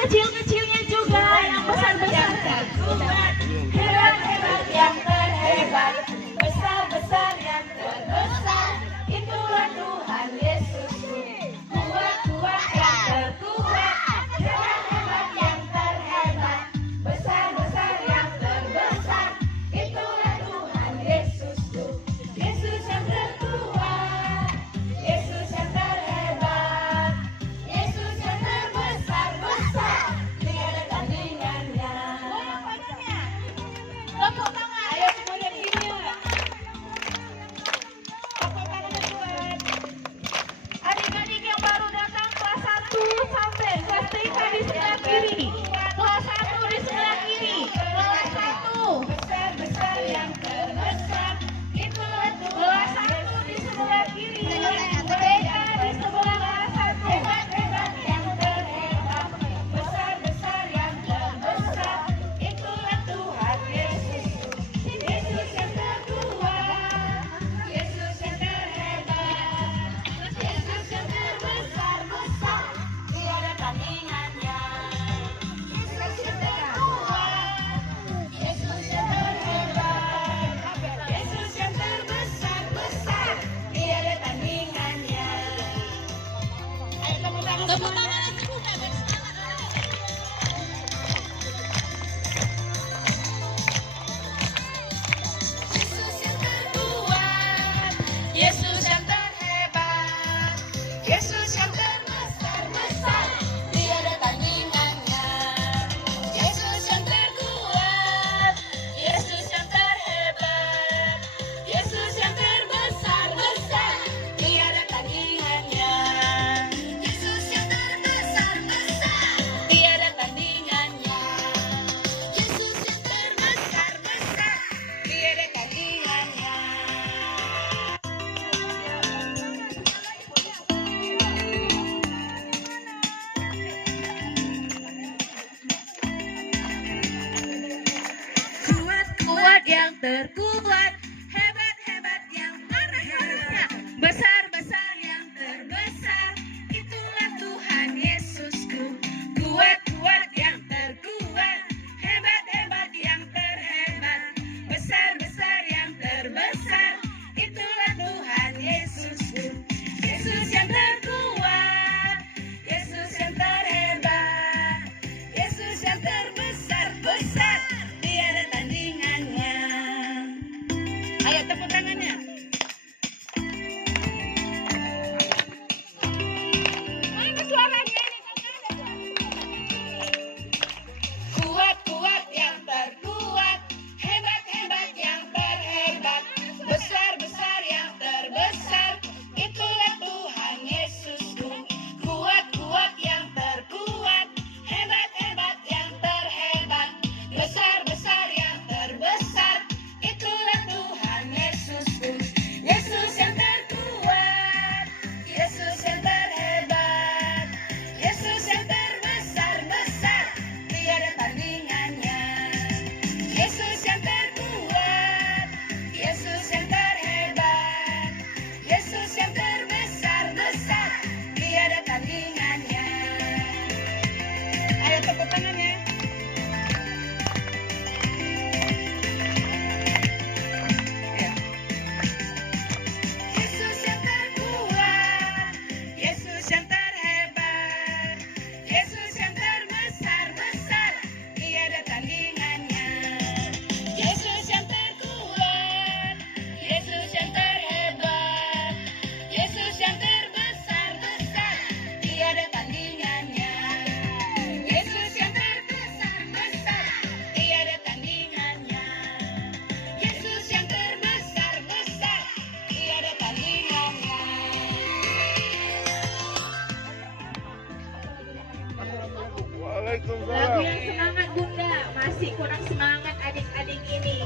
kecil-kecilnya juga, yang besar-besar. Terkuat, hebat-hebat yang terhebat, besar-besar yang terbesar, itulah Tuhan Yesusku. Kuat-kuat yang terkuat, hebat-hebat yang terhebat, besar-besar yang terbesar, itulah Tuhan Yesusku. Yesus yang terkuat, Yesus yang terhebat, Yesus yang terbesar-besar, tiada tandingannya. Tepuk tangan. Ayo semuanya begini ya. Tepuk tangannya buat adik-adik yang baru datang kelas 1 sampai kelas 3 di sebelah kiri. Kelas 1 di sebelah kiri. Kelas 1. Besar-besar yang terbesar, itulah Tuhan. Kelas 1 di sebelah kiri. Mereka di sebelah kelas 1. Hebat-hebat yang terhebat, besar-besar yang terbesar, itulah Tuhan Yesus. Yesus yang terkuat, Yesus yang terhebat, Yesus yang terbesar-besar, tiada tandingannya. Yesus yang terkuat, Yesus yang terhebat, Yesus yang terbesar-besar, tiada tandingannya. Ayo tepuk tangan. Tepuk tangan lagi Bunda, bersemangat. Yesus yang terkuat, Yesus yang terhebat, Yesus yang terbesar-besar, tiada tandingannya. Yesus yang terkuat, Yesus yang terhebat, Yesus yang terbesar-besar, tiada tandingannya. Yesus yang terbesar-besar, tiada tandingannya. Yesus yang terbesar-besar, tiada tandingannya. Kuat-kuat yang terkuat, hebat-hebat yang terhebat, besar-besar yang terbesar, itulah Tuhan Yesusku. Kuat-kuat yang terkuat, hebat-hebat yang terhebat, besar-besar yang terbesar, itulah Tuhan Yesusku. Yesus yang terkuat, Yesus yang terhebat, Yesus yang terbesar-besar, tiada tandingannya. Ayo tepuk tangannya. Mana suaranya ini? Kuat-kuat yang terkuat, hebat-hebat yang terhebat, besar-besar yang terbesar, itulah Tuhan Yesusku. Kuat-kuat yang terkuat, hebat-hebat yang terhebat, besar-besar yang terbesar, itulah Tuhan Yesusku. Yesus yang terkuat, Yesus yang terhebat, Yesus yang terbesar-besar, tiada tandingannya. Yesus yang terkuat, Yesus yang terhebat, Yesus yang terbesar-besar, tiada tandingannya. Ayo tepuk tangannya. Ya. Yesus yang terkuat, Yesus yang terhebat, Yesus yang terbesar-besar, tiada tandingannya. Yesus yang terkuat, Yesus yang terhebat, Yesus yang terbesar-besar, tiada tandingannya. Yesus yang terbesar-besar, tiada tandingannya. Yesus yang terbesar-besar, tiada tandingannya. Lagu yang semangat Bunda, masih kurang semangat adik-adik ini.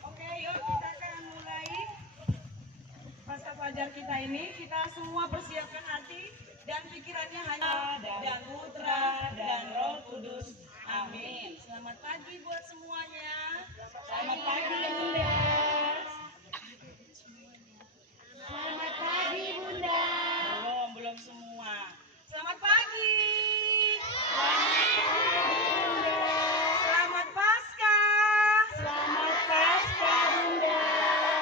Oke, yuk kita akan mulai pasca pelajar kita ini. Kita semua persiapkan hati dan pikirannya hanya dan putra pagi buat semuanya. Selamat pagi Bunda. Selamat pagi Bunda. Belum semua. Selamat pagi. Selamat Paskah. Selamat Paskah Bunda.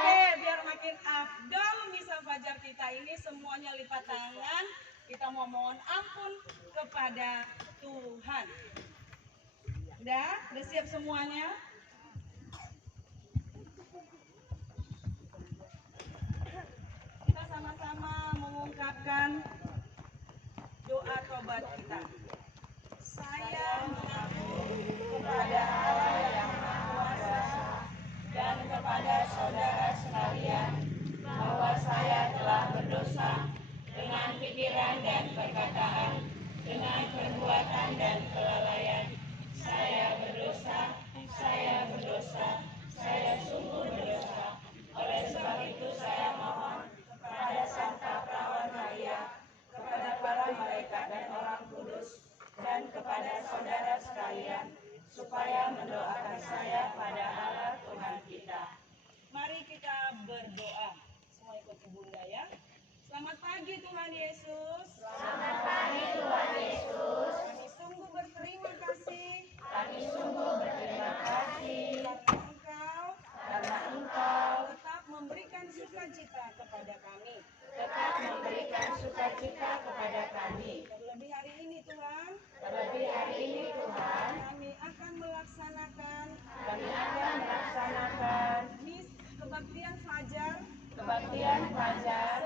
Oke, biar makin afdol misa fajar kita ini semuanya lipat tangan. Kita mau mohon ampun kepada Tuhan. Udah siap semuanya? Kita sama-sama mengungkapkan doa tobat kita. Saya mengaku kepada Allah yang Maha Kuasa dan kepada saudara sekalian bahwa saya telah berdosa dengan pikiran dan perkataan, dengan perbuatan dan kelalaian. Saya berdosa, saya sungguh berdosa. Oleh sebab itu saya mohon kepada Santa Perawan Maria, kepada para malaikat dan orang kudus, dan kepada saudara sekalian, supaya mendoakan saya pada Allah Tuhan kita. Mari kita berdoa. Semua ikut Bunda ya. Selamat pagi Tuhan Yesus. Selamat pagi Tuhan Yesus. Kami sungguh berterima kasih. Karena Engkau tetap memberikan sukacita kepada kami. Terlebih hari ini Tuhan. Kami akan melaksanakan kebaktian fajar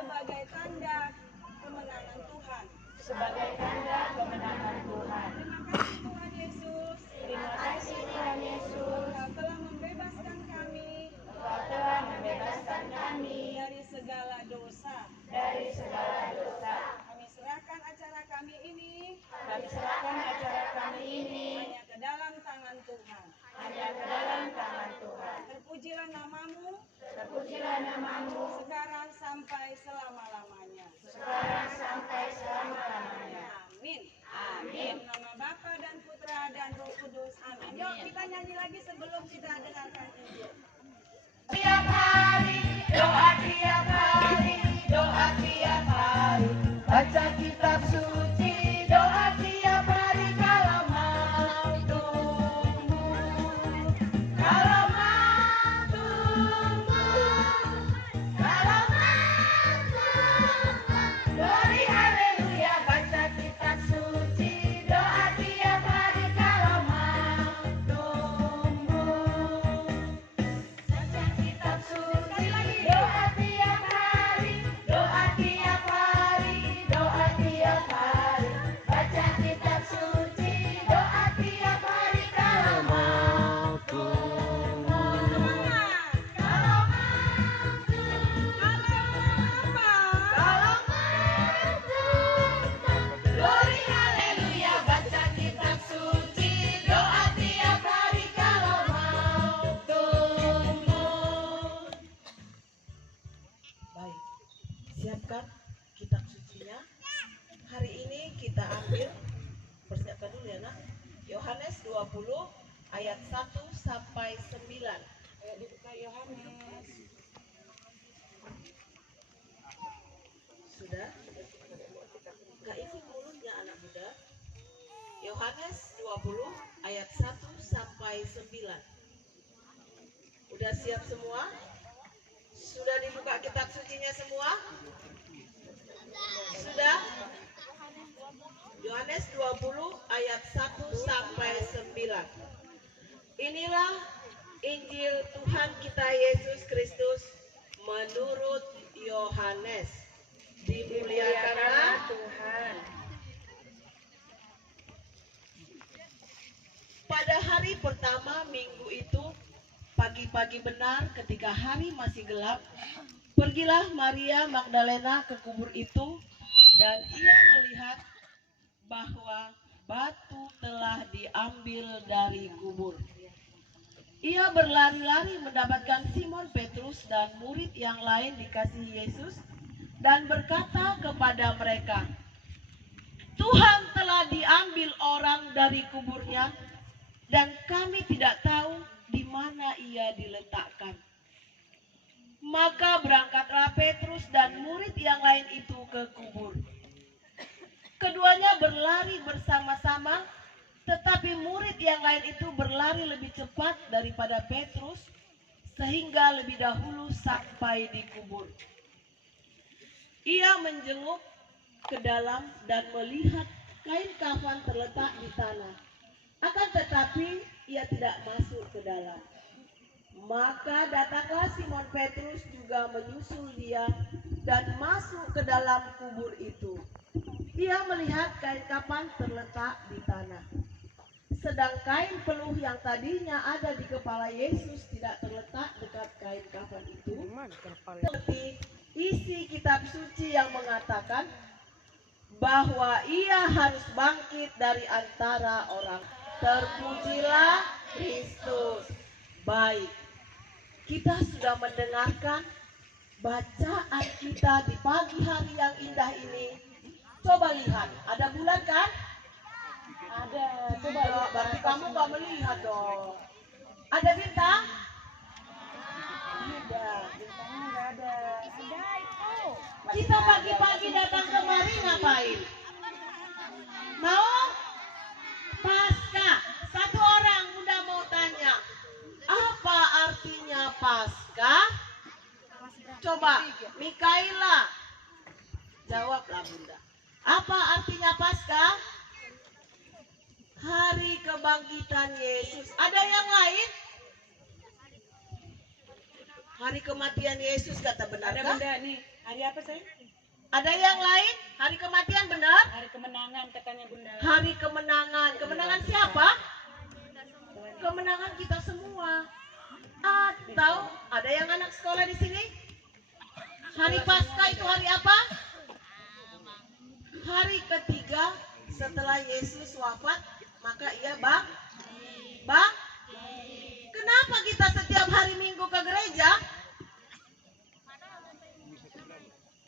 sebagai tanda kemenangan Tuhan. Terima kasih Tuhan Yesus. Engkau telah membebaskan kami dari segala dosa. Kami serahkan acara kami ini hanya ke dalam tangan Tuhan. Terpujilah namamu sekarang sampai selama-lamanya. Amin. Dalam nama Bapa dan Putra dan Roh Kudus. Amin. Yuk kita nyanyi lagi sebelum kita dengarkan Injil. Tiap hari, doa tiap hari, baca kitab suci, doa tiap hari kalau mau tumbuh, glory haleluya, baca kitab suci, doa tiap hari kalau mau tumbuh, baca kitab suci, doa tiap hari, baca kitab suci, doa tiap hari kalau mau tumbuh. Glory haleluya, baca kitab suci, doa tiap hari kalau mau tumbuh. Baik, siapkan kitab sucinya. Hari ini kita ambil, persiapkan dulu ya nak, Yohanes 20 ayat 1 sampai 9. Ayo dibuka Yohanes. Sudah? Gak isi mulutnya anak muda. Yohanes 20 ayat 1 sampai 9. Udah siap semua? Sudah dibuka kitab sucinya semua? Sudah? Yohanes 20 ayat 1 sampai 9. Inilah Injil Tuhan kita Yesus Kristus menurut Yohanes. Dimuliakanlah Tuhan. Pada hari pertama minggu itu, pagi-pagi benar ketika hari masih gelap, pergilah Maria Magdalena ke kubur itu, dan ia melihat bahwa batu telah diambil dari kubur. Ia berlari-lari mendapatkan Simon Petrus dan murid yang lain dikasihi Yesus dan berkata kepada mereka, "Tuhan telah diambil orang dari kuburnya, dan kami tidak tahu di mana ia diletakkan. Maka berangkatlah Petrus dan murid yang lain itu ke kubur. Keduanya berlari bersama-sama, tetapi murid yang lain itu berlari lebih cepat daripada Petrus, sehingga lebih dahulu sampai di kubur. Ia menjenguk ke dalam dan melihat kain kafan terletak di tanah. Akan tetapi ia tidak masuk ke dalam. Maka datanglah Simon Petrus juga menyusul dia dan masuk ke dalam kubur itu. Ia melihat kain kafan terletak di tanah. Sedang kain peluh yang tadinya ada di kepala Yesus tidak terletak dekat kain kafan itu. Seperti isi kitab suci yang mengatakan bahwa ia harus bangkit dari antara orang. Terpujilah Kristus. Baik, kita sudah mendengarkan bacaan kita di pagi hari yang indah ini. Coba lihat, ada bulan kan? Ada. Coba lihat, berarti kamu gak melihat dong. Ada bintang? Tidak, bintangnya gak ada. Ada itu. Kita pagi-pagi datang kemari ngapain? Mau? Paskah. Satu orang udah mau tanya, apa artinya Paskah? Coba, Mikaela. Jawablah Bunda. Apa artinya Paskah? Hari kebangkitan Yesus. Ada yang lain? Hari kematian Yesus kata benar. Ada Bunda nih. Hari apa sayang? Ada yang lain? Hari kematian benar? Hari kemenangan katanya Bunda. Hari kemenangan. Kemenangan siapa? Kemenangan kita semua. Atau ada yang anak sekolah di sini? Hari Paskah itu hari apa? Hari ketiga setelah Yesus wafat, maka ia bang. Kenapa kita setiap hari Minggu ke gereja?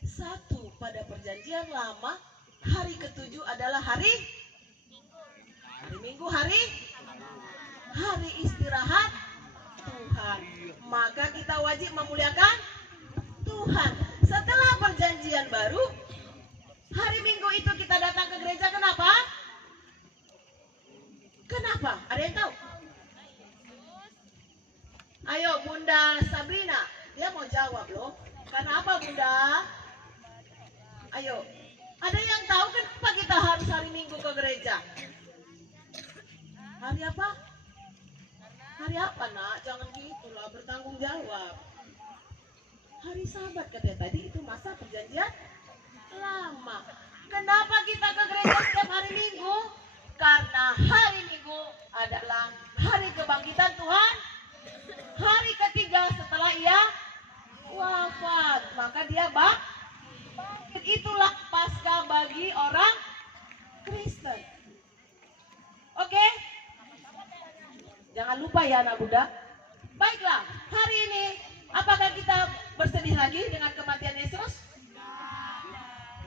Satu, pada perjanjian lama, hari ketujuh adalah hari Minggu, hari istirahat Tuhan. Maka kita wajib memuliakan Tuhan. Setelah perjanjian baru, hari Minggu itu kita datang ke gereja. Kenapa? Kenapa? Ada yang tahu? Ayo Bunda Sabrina, dia mau jawab loh. Karena apa Bunda? Ayo, ada yang tahu kenapa kita harus hari Minggu ke gereja? Hari apa? Hari apa nak? Jangan gitulah, bertanggung jawab. Hari Sabat katanya tadi, itu masa perjanjian lama. Kenapa kita ke gereja setiap hari Minggu? Karena hari Minggu adalah hari kebangkitan Tuhan. Hari ketiga setelah ia wafat, maka dia bangkit. Itulah Paskah bagi orang Kristen. Oke? Jangan lupa ya anak Bunda. Baiklah, hari ini apakah kita bersedih lagi dengan kematian Yesus?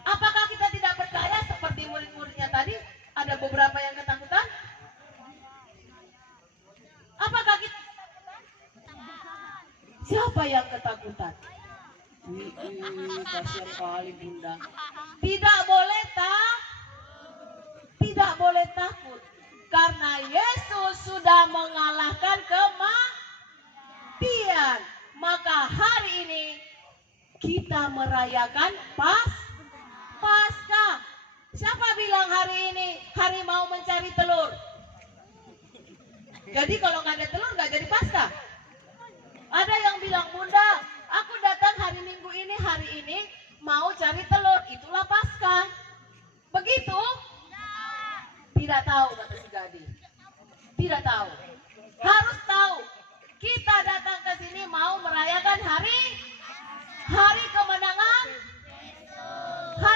Apakah kita tidak percaya seperti murid-muridnya tadi? Ada beberapa yang ketakutan? Apakah kita ketakutan? Siapa yang ketakutan? Kasihan kali Bunda. Tidak boleh takut. Karena Yesus sudah mengalahkan kematian. Maka hari ini kita merayakan Paskah. Siapa bilang hari ini hari mau mencari telur? Jadi kalau nggak ada telur nggak jadi Paskah. Ada yang bilang, Bunda, aku datang hari Minggu ini, hari ini mau cari telur. Itulah Paskah. Begitu? Tidak tahu kata si gadis. Tidak tahu. Harus tahu. Kita datang ke sini mau merayakan hari kemenangan. Hari